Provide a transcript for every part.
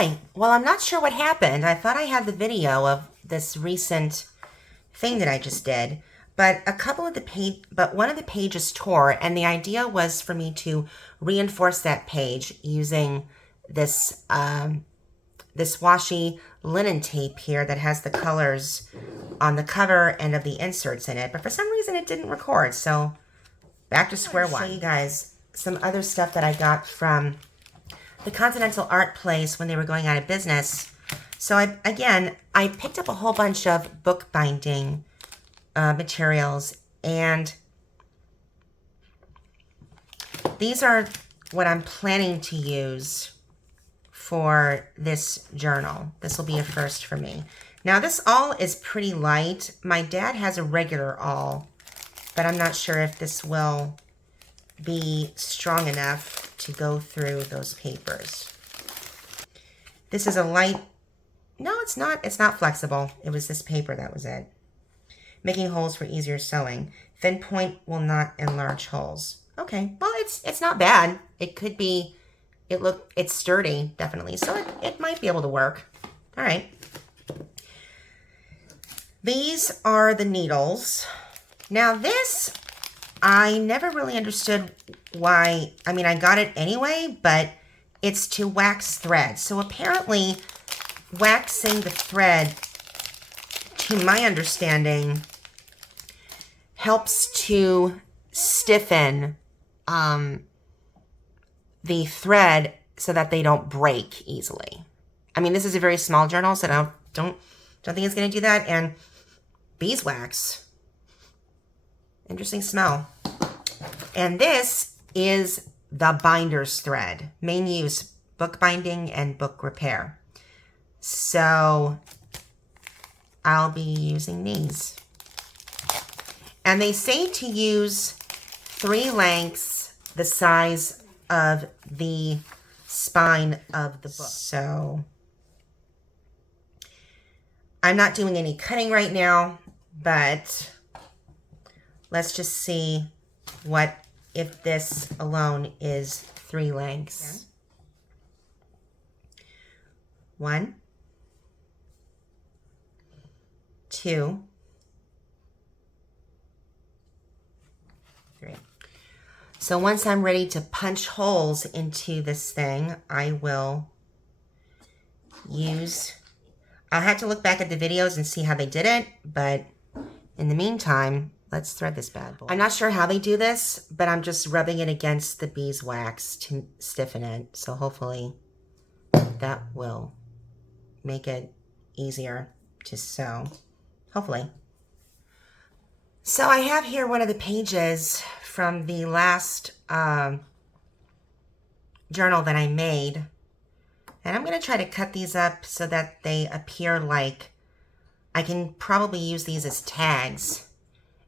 Hi. Well, I'm not sure what happened. I thought I had the video of this recent thing that I just did, but one of the pages tore, and the idea was for me to reinforce that page using this this washi linen tape here that has the colors on the cover and of the inserts in it. But for some reason, it didn't record. So back to square one. Show you guys some other stuff that I got from the Continental Art Place when they were going out of business. So I picked up a whole bunch of bookbinding materials, and these are what I'm planning to use for this journal. This will be a first for me. Now this awl is pretty light. My dad has a regular awl, but I'm not sure if this will be strong enough to go through those papers. This is a light, no, it's not flexible. It was this paper, that was it. Making holes for easier sewing. Thin point will not enlarge holes. Okay, well, it's not bad. It could be, it's sturdy, definitely. So it might be able to work. All right. These are the needles. Now this, I never really understood why. I mean, I got it anyway, but it's to wax thread. So apparently waxing the thread, to my understanding, helps to stiffen the thread so that they don't break easily. I mean, this is a very small journal, so I don't think it's going to do that. And beeswax, interesting smell. And this is the binder's thread. Main use, bookbinding and book repair. So I'll be using these. And they say to use 3 lengths the size of the spine of the book. So I'm not doing any cutting right now, but let's just see if this alone is 3 lengths. 1, 2, 3. So once I'm ready to punch holes into this thing, I will I'll have to look back at the videos and see how they did it, but in the meantime, let's thread this bad boy. I'm not sure how they do this, but I'm just rubbing it against the beeswax to stiffen it. So hopefully that will make it easier to sew. Hopefully. So I have here one of the pages from the last journal that I made. And I'm going to try to cut these up so that they appear like, I can probably use these as tags.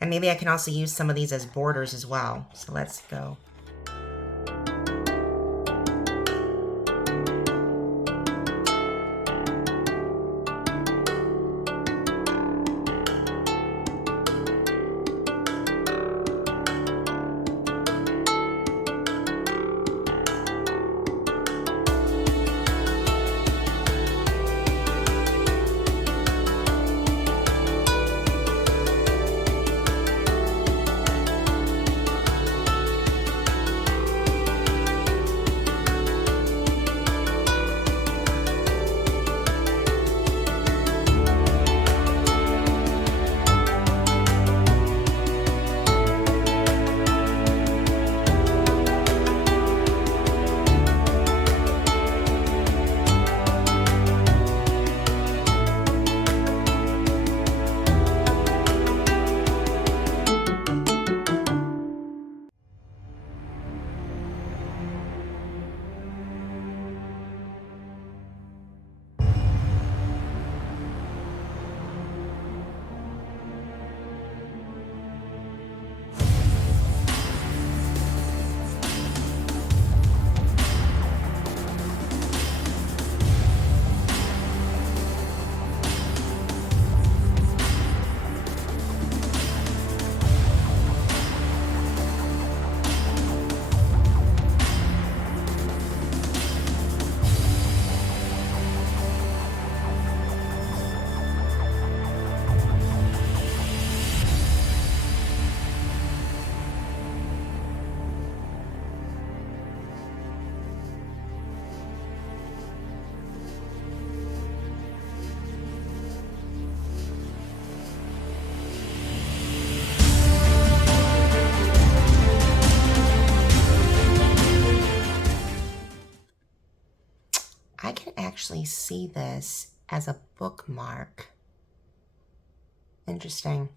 And maybe I can also use some of these as borders as well. So let's go. actually see this as a bookmark. Interesting.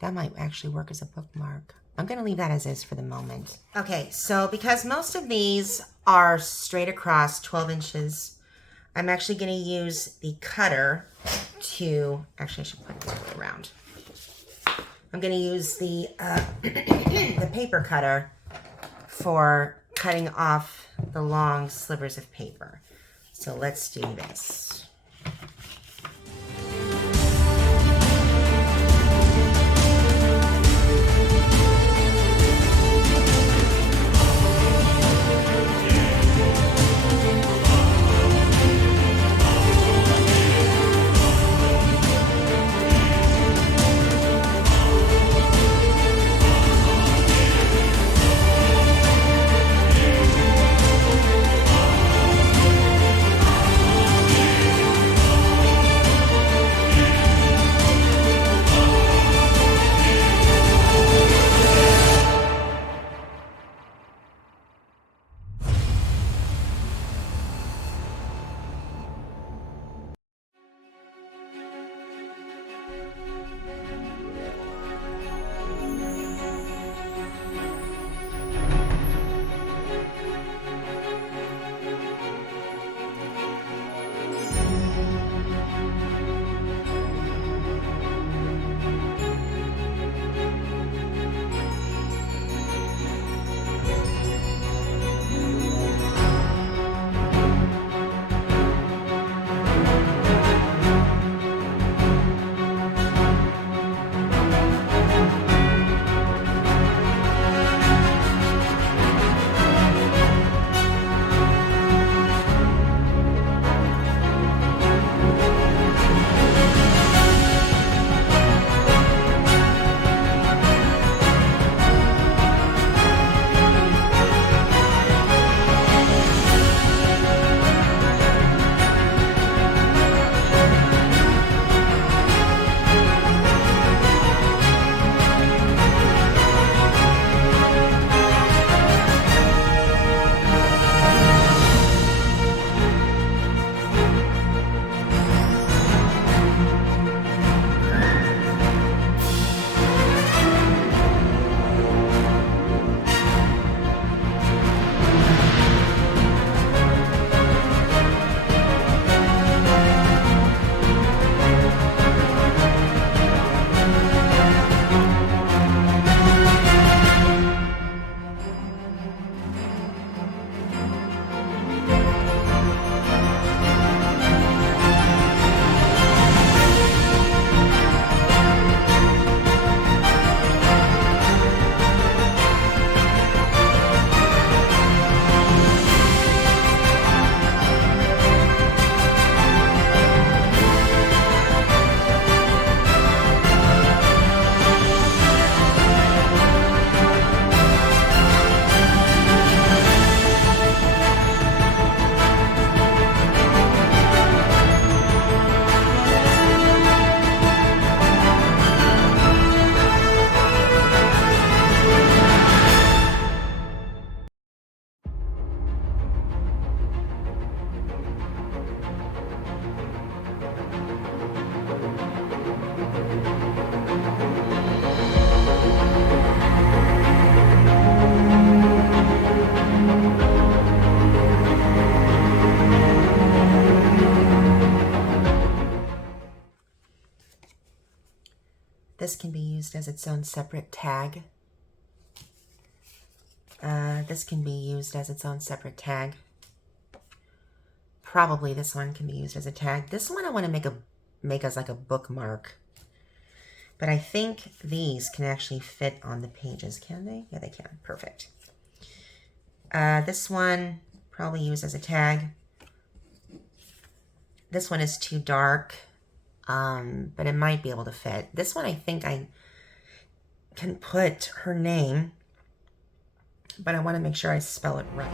That might actually work as a bookmark. I'm going to leave that as is for the moment. Okay, so because most of these are straight across 12 inches, I'm actually going to use the cutter to, actually I should put it the other way around. I'm going to use the, the paper cutter for cutting off the long slivers of paper. So let's do this. This can be used as its own separate tag. This can be used as its own separate tag. Probably this one can be used as a tag. This one I want to make as like a bookmark. But I think these can actually fit on the pages. Can they? Yeah, they can. Perfect. This one probably used as a tag. This one is too dark, but it might be able to fit. This one I think I can put her name, but I want to make sure I spell it right.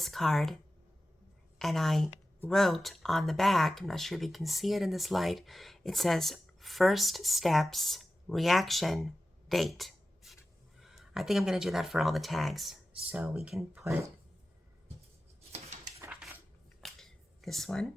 this card and I wrote on the back, I'm not sure if you can see it in this light, it says first steps, reaction, date. I think I'm going to do that for all the tags. So we can put this one.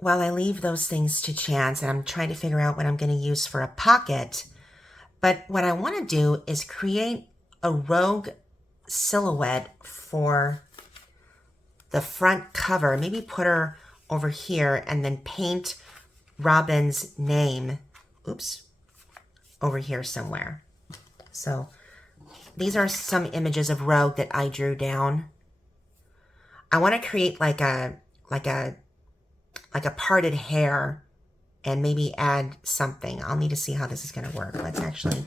while I leave those things to chance, and I'm trying to figure out what I'm going to use for a pocket, but what I want to do is create a rogue silhouette for the front cover. Maybe put her over here and then paint Robin's name, oops, over here somewhere. So these are some images of Rogue that I drew down. I want to create like a parted hair and maybe add something. I'll need to see how this is going to work. Let's actually